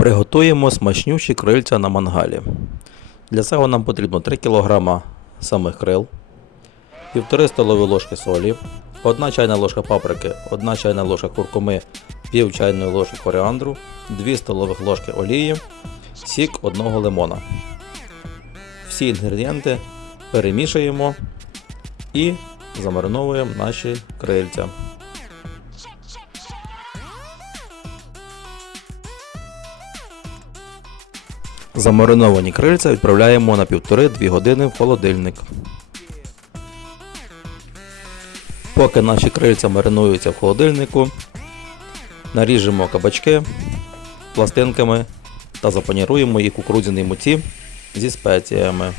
Приготуємо смачнющі крильця на мангалі. Для цього нам потрібно 3 кг самих крил, 1,5 столові ложки солі, 1 чайна ложка паприки, 1 чайна ложка куркуми, пів чайної ложки коріандру, 2 столових ложки олії, сік одного лимона. Всі інгредієнти перемішуємо і замариновуємо наші крильця. Замариновані крильця відправляємо на 1,5-2 години в холодильник. Поки наші крильця маринуються в холодильнику, наріжемо кабачки пластинками та запаніруємо їх у кукурудзяній муці зі спеціями.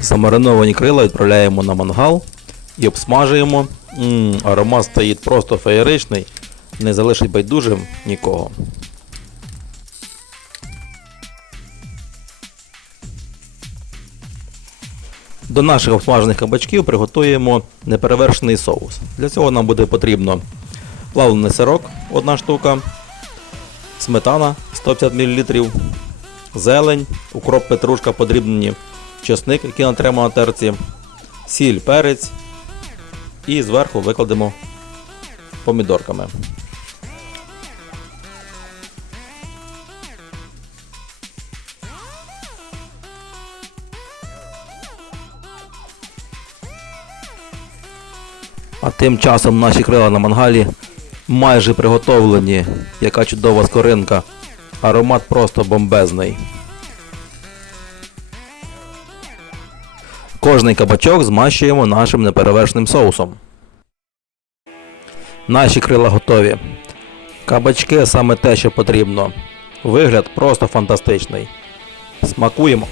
Замариновані крила відправляємо на мангал і обсмажуємо. Мм, аромат стоїть просто феєричний, не залишить байдужим нікого. До наших обсмажених кабачків приготуємо неперевершений соус. Для цього нам буде потрібно плавлений сирок 1 штука, сметана 150 мл, зелень, укроп петрушка подрібнені, чесник, який натремо на терці, сіль, перець і зверху викладемо помідорками. А тим часом наші крила на мангалі майже приготовлені. Яка чудова скоринка. Аромат просто бомбезний. Кожний кабачок змащуємо нашим неперевершеним соусом. Наші крила готові. Кабачки саме те, що потрібно. Вигляд просто фантастичний. Смакуємо.